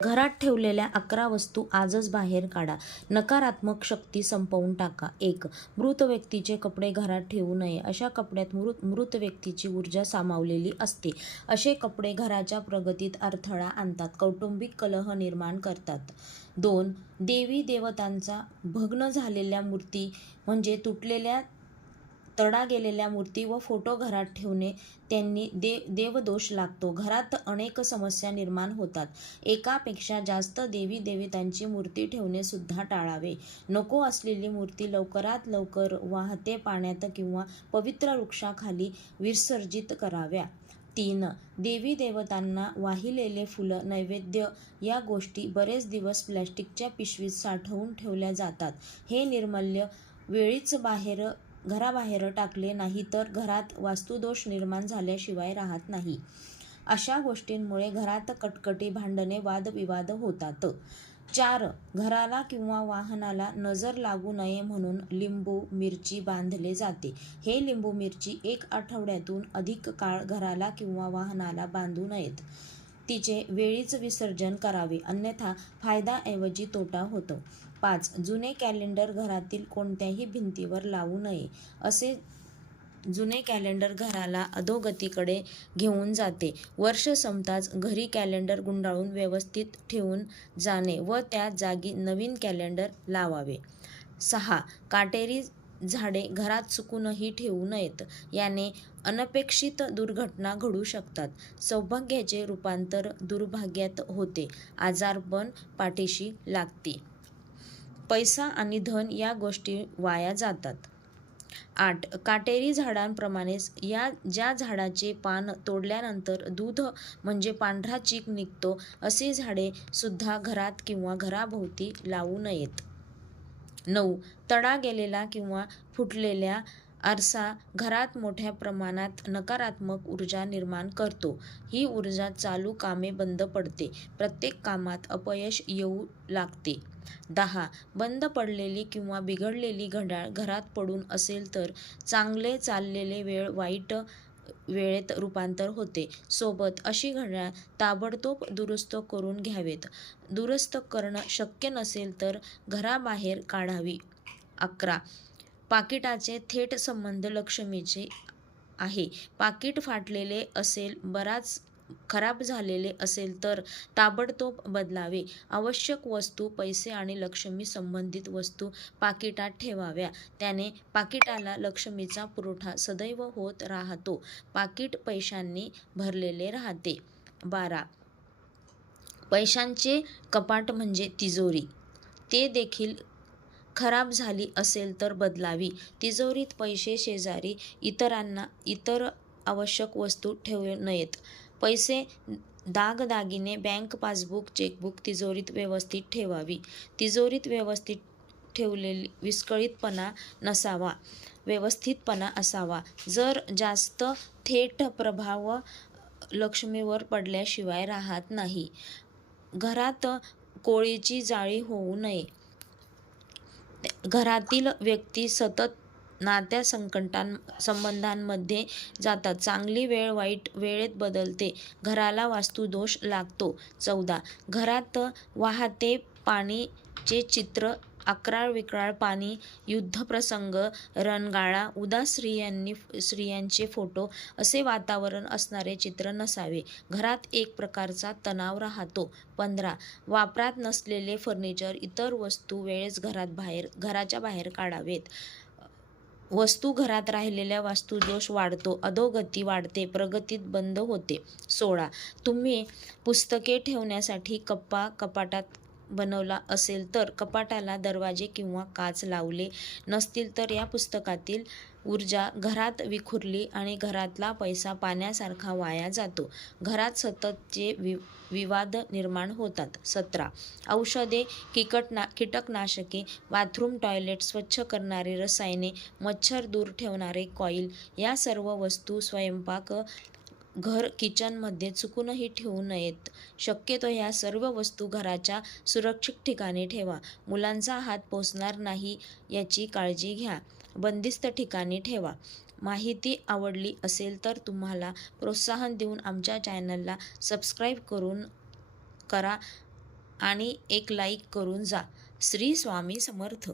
घरात ठेवलेल्या 11 वस्तू आजच बाहेर काढा. नकारात्मक शक्ती संपवून टाका. 1. मृत व्यक्तीचे कपडे घरात ठेवू नये. अशा कपड्यात मृत व्यक्तीची ऊर्जा सामावलेली असते. असे कपडे घराच्या प्रगतीत अडथळा आणतात, कौटुंबिक कलह निर्माण करतात. 2. देवी देवतांचा भग्न झालेल्या मूर्ती म्हणजे तुटलेल्या, तडा गेलेल्या मूर्ती व फोटो घरात ठेवणे त्यांनी देवदोष लागतो. घरात अनेक समस्या निर्माण होतात. एकापेक्षा जास्त देवी देवतांची मूर्ती ठेवणे सुद्धा टाळावे. नको असलेली मूर्ती लवकरात लवकर वाहते पाण्यात किंवा पवित्र वृक्षाखाली विसर्जित कराव्या. 3. देवी देवतांना वाहिलेले फुलं, नैवेद्य या गोष्टी बरेच दिवस प्लॅस्टिकच्या पिशवीत साठवून ठेवल्या जातात. हे निर्माल्य वेळीच घराबाहेर टाकले नाही तर घरात वास्तुदोष निर्माण झाल्याशिवाय राहत नाही. अशा गोष्टींमुळे घरात कटकटी, भांडणे, वादविवाद होतात. 4. घराला किंवा वाहनाला नजर लागू नये म्हणून लिंबू, मिरची बांधले जाते. हे लिंबू मिरची 1 आठवड्यातून अधिक काळ घराला किंवा वाहनाला बांधू नयेत. तिचे वेळीच विसर्जन करावे, अन्यथा फायदाऐवजी तोटा होतो. 5. जुने कॅलेंडर घरातील कोणत्याही भिंतीवर लावू नये. असे जुने कॅलेंडर घराला अधोगतीकडे घेऊन जाते. वर्ष संपताच घरी कॅलेंडर गुंडाळून व्यवस्थित ठेवून जाणे व त्या जागी नवीन कॅलेंडर लावावे. 6. काटेरी झाडे घरात चुकूनही ठेवू नयेत. याने अनपेक्षित दुर्घटना घडू शकतात. सौभाग्याचे रूपांतर दुर्भाग्यात होते. आजारपण पाठीशी लागते. पैसा आणि धन या गोष्टी वाया जातात. 8. काटेरी झाडांप्रमाणेच ज्या झाडाचे पान तोडल्यानंतर दूध म्हणजे पांढरा चीक निघतो, अशी झाडे सुद्धा घरात किंवा घराभोवती लावू नयेत. 9. तडा गेलेला किंवा फुटलेला आरसा घरात मोठ्या प्रमाणात नकारात्मक ऊर्जा निर्माण करतो. ही ऊर्जा चालू कामे बंद पडते. प्रत्येक कामात अपयश येऊ लागते. 10. बंद पडलेली किंवा बिघडलेली घड्याळ घरात पडून असेल तर चांगले चाललेले वेळ वाईट वेळेत रूपांतर होते. सोबत अशी घड्याळ ताबडतोब दुरुस्त करून घ्यावेत. दुरुस्त करणं शक्य नसेल तर घराबाहेर काढावी. 11. पाकिटाचे थेट संबंध लक्ष्मीचे आहे. पाकिट फाटलेले असेल, बराच खराब झालेले असेल तर ताबडतोब बदलावे. आवश्यक वस्तू, पैसे आणि लक्ष्मी संबंधित वस्तू पाकिटात ठेवाव्या. त्याने पाकिटाला लक्ष्मीचा पुरवठा सदैव होत राहतो. पाकिट पैशांनी भरलेले राहते. 12. पैशांचे कपाट म्हणजे तिजोरी. ते देखील खराब झाली असेल तर बदलावी. तिजोरीत पैसे, शेजारी इतर आवश्यक वस्तू ठेवू नयेत. पैसे, दागदागिने, बँक पासबुक, चेकबुक तिजोरीत व्यवस्थित ठेवावी. तिजोरीत व्यवस्थित ठेवलेली विस्कळीतपणा नसावा, व्यवस्थितपणा असावा. जर जास्त थेट प्रभाव लक्ष्मीवर पडल्याशिवाय राहत नाही. घरात कोळीची जाळी होऊ नये. घरातील व्यक्ती सतत संबंधांमध्ये जातात. चांगली वेळ वाईट वेळेत बदलते. घराला वास्तुदोष लागतो. 14. घरात वाहते पाणीचे चित्र, अक्राळ-विक्राळ पाणी, युद्धप्रसंग, रणगाडा, उदास स्त्रियांचे फोटो असे वातावरण असणारे चित्र नसावे. घरात एक प्रकारचा तणाव राहतो. 15. वापरात नसलेले फर्निचर, इतर वस्तू वेळेस घराच्या बाहेर काढावेत. वस्तू घरात राहिलेल्या वास्तुदोष वाढतो, अधोगती वाढते, प्रगतीत बंद होते. 16. तुम्ही पुस्तके ठेवण्यासाठी कपाटात बनवला असेल तर कपाटाला दरवाजे किंवा काच लावले नसतील तर या पुस्तकातील ऊर्जा घरात विखुरली आणि घरातला पैसा पाण्यासारखा वाया जातो. घरात सततचे विवाद निर्माण होतात. 17. औषधे, कीटकनाशके, बाथरूम, टॉयलेट स्वच्छ करणारे रसायने, मच्छर दूर ठेवणारे कॉईल या सर्व वस्तू स्वयंपाक घर किचनमध्ये चुकूनही ठेवू नयेत. शक्यतो या सर्व वस्तू घराच्या सुरक्षित ठिकाणी ठेवा. मुलांचा हात पोचणार नाही याची काळजी घ्या. बंदिस्त ठिकाणी ठेवा. माहिती आवडली असेल तर तुम्हाला प्रोत्साहन देऊन आमच्या चॅनलला सबस्क्राईब करा. आणि एक लाईक करून जा. श्री स्वामी समर्थ.